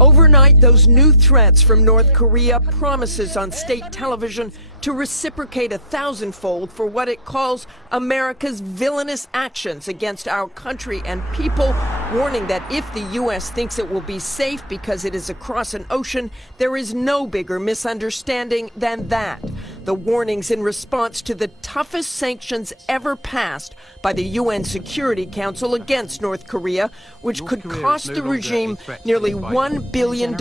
Overnight, those new threats from North Korea, promises on state television to reciprocate 1,000-fold for what it calls America's villainous actions against our country and people, warning that if the U.S. thinks it will be safe because it is across an ocean, there is no bigger misunderstanding than that. The warnings in response to the toughest sanctions ever passed by the UN Security Council against North Korea, which could cost the regime nearly $1 billion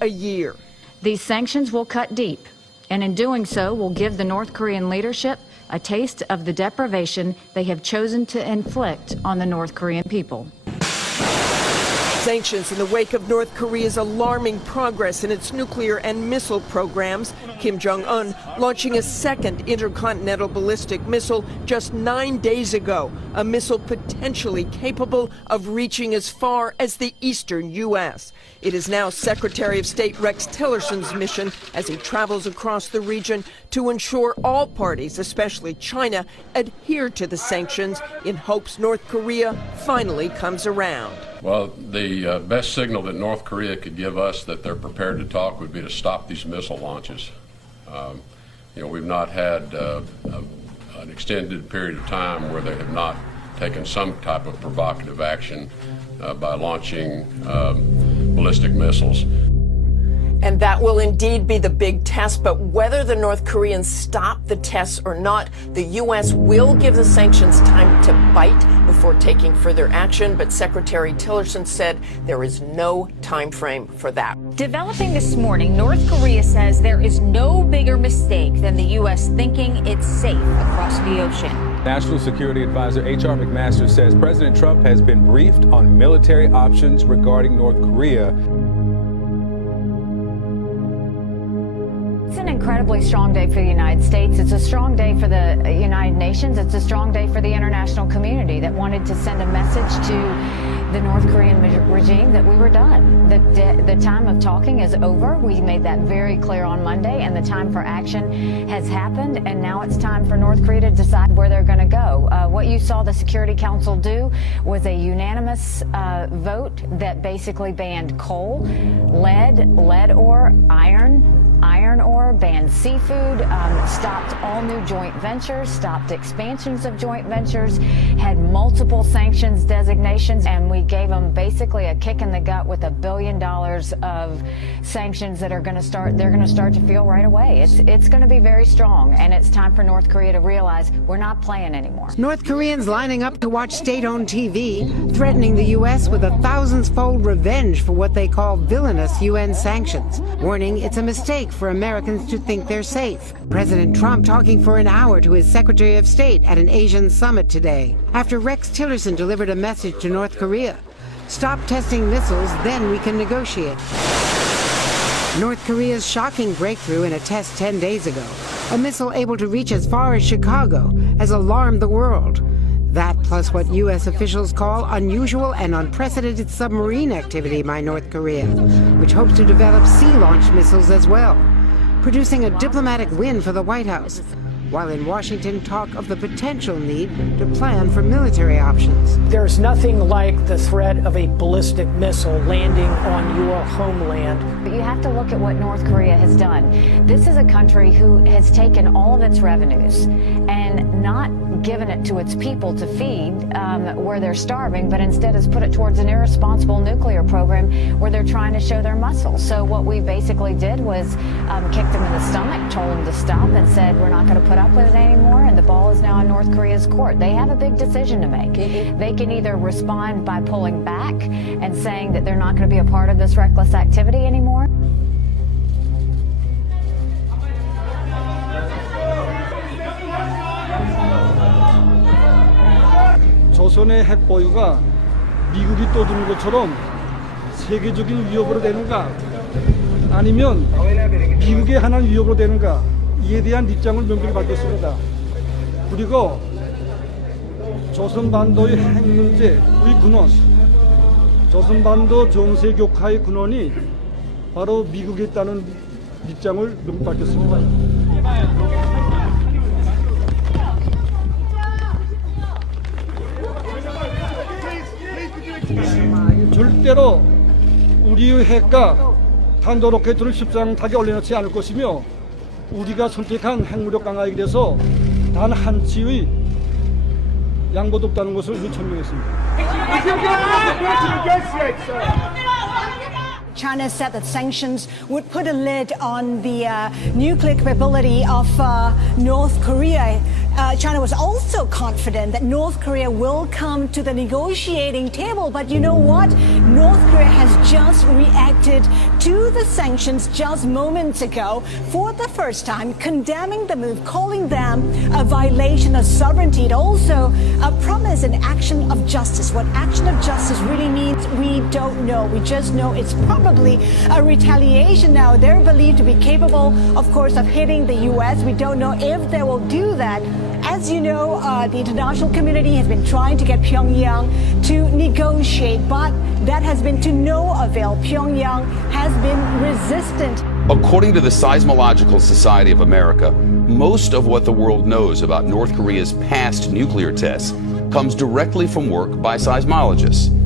a year. These sanctions will cut deep, and in doing so will give the North Korean leadership a taste of the deprivation they have chosen to inflict on the North Korean people. Sanctions in the wake of North Korea's alarming progress in its nuclear and missile programs. Kim Jong-un launching a second intercontinental ballistic missile just 9 days ago, a missile potentially capable of reaching as far as the eastern U.S. It is now Secretary of State Rex Tillerson's mission as he travels across the region to ensure all parties, especially China, adhere to the sanctions in hopes North Korea finally comes around. Well, the best signal that North Korea could give us that they're prepared to talk would be to stop these missile launches. We've not had an extended period of time where they have not taken some type of provocative action by launching ballistic missiles. And that will indeed be the big test, but whether the North Koreans stop the tests or not, the U.S. will give the sanctions time to bite before taking further action, but Secretary Tillerson said there is no time frame for that. Developing this morning, North Korea says there is no bigger mistake than the U.S. thinking it's safe across the ocean. National Security Advisor H.R. McMaster says President Trump has been briefed on military options regarding North Korea. It's an incredibly strong day for the United States. It's a strong day for the United Nations. It's a strong day for the international community that wanted to send a message to the North Korean regime that we were done. The time of talking is over. We made that very clear on Monday, and the time for action has happened, and now it's time for North Korea to decide where they're going to go. What you saw the Security Council do was a unanimous vote that basically banned coal, lead ore, iron ore, banned seafood, stopped all new joint ventures, stopped expansions of joint ventures, had multiple sanctions designations, and we gave them basically a kick in the gut with $1 billion of sanctions that are going to start, they're going to start to feel right away. It's going to be very strong, and it's time for North Korea to realize we're not playing anymore. North Koreans lining up to watch state-owned TV, threatening the U.S. with 1,000-fold revenge for what they call villainous UN sanctions, warning it's a mistake for Americans to think they're safe. President Trump talking for an hour to his Secretary of State at an Asian summit today, after Rex Tillerson delivered a message to North Korea. Stop testing missiles, then we can negotiate. North Korea's shocking breakthrough in a test 10 days ago, a missile able to reach as far as Chicago, has alarmed the world. That plus what U.S. officials call unusual and unprecedented submarine activity by North Korea, which hopes to develop sea-launched missiles as well, producing a diplomatic win for the White House, while in Washington talk of the potential need to plan for military options. There's nothing like the threat of a ballistic missile landing on your homeland. But you have to look at what North Korea has done. This is a country who has taken all of its revenues and not given it to its people to feed where they're starving, but instead has put it towards an irresponsible nuclear program where they're trying to show their muscle. So what we basically did was kicked them in the stomach, told them to stop, and said we're not going to put up with it anymore, and the ball is now in North Korea's court. They have a big decision to make. They can either respond by pulling back and saying that they're not going to be a part of this reckless activity anymore. 조선의 핵 보유가 미국이 떠드는 것처럼 세계적인 위협으로 되는가, 아니면 미국의 하나는 위협으로 되는가, 이에 대한 입장을 명확히 밝혔습니다. 그리고 조선반도의 핵 문제, 우리 근원, 조선반도 정세 격화의 근원이 바로 미국에 있다는 입장을 명확히 밝혔습니다. 절대로 우리의 핵과 탄도 로켓을 십상타게 올려놓지 않을 것이며 우리가 선택한 핵무력 강화에 대해서 단 한치의 양보도 없다는 것을 천명했습니다. China said that sanctions would put a lid on the nuclear capability of North Korea. China was also confident that North Korea will come to the negotiating table. But you know what? North Korea has just reacted to the sanctions just moments ago for the first time, condemning the move, calling them a violation of sovereignty. It also promised an action of justice. What action of justice really means, we don't know. We just know it's probably a retaliation. Now, they're believed to be capable, of course, of hitting the U.S. We don't know if they will do that. As you know, the international community has been trying to get Pyongyang to negotiate, but that has been to no avail. Pyongyang has been resistant. According to the Seismological Society of America, most of what the world knows about North Korea's past nuclear tests comes directly from work by seismologists.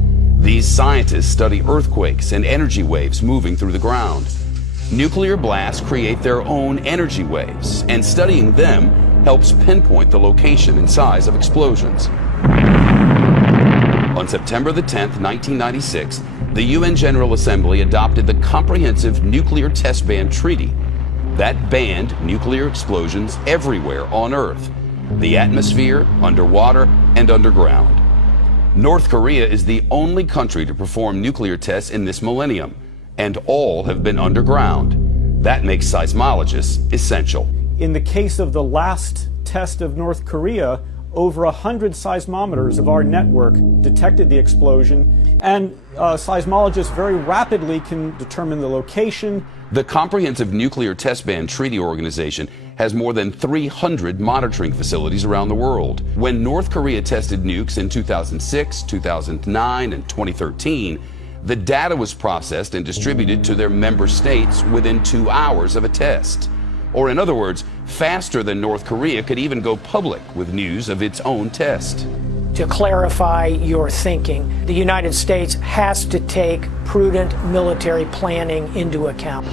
These scientists study earthquakes and energy waves moving through the ground. Nuclear blasts create their own energy waves, and studying them helps pinpoint the location and size of explosions. On September the 10th, 1996, the UN General Assembly adopted the Comprehensive Nuclear Test Ban Treaty. That banned nuclear explosions everywhere on Earth, the atmosphere, underwater, and underground. North Korea is the only country to perform nuclear tests in this millennium, and all have been underground. That makes seismologists essential. In the case of the last test of North Korea, over 100 seismometers of our network detected the explosion, and seismologists very rapidly can determine the location. The Comprehensive Nuclear Test Ban Treaty Organization has more than 300 monitoring facilities around the world. When North Korea tested nukes in 2006, 2009, and 2013, the data was processed and distributed to their member states within 2 hours of a test. Or in other words, faster than North Korea could even go public with news of its own test. To clarify your thinking, the United States has to take prudent military planning into account.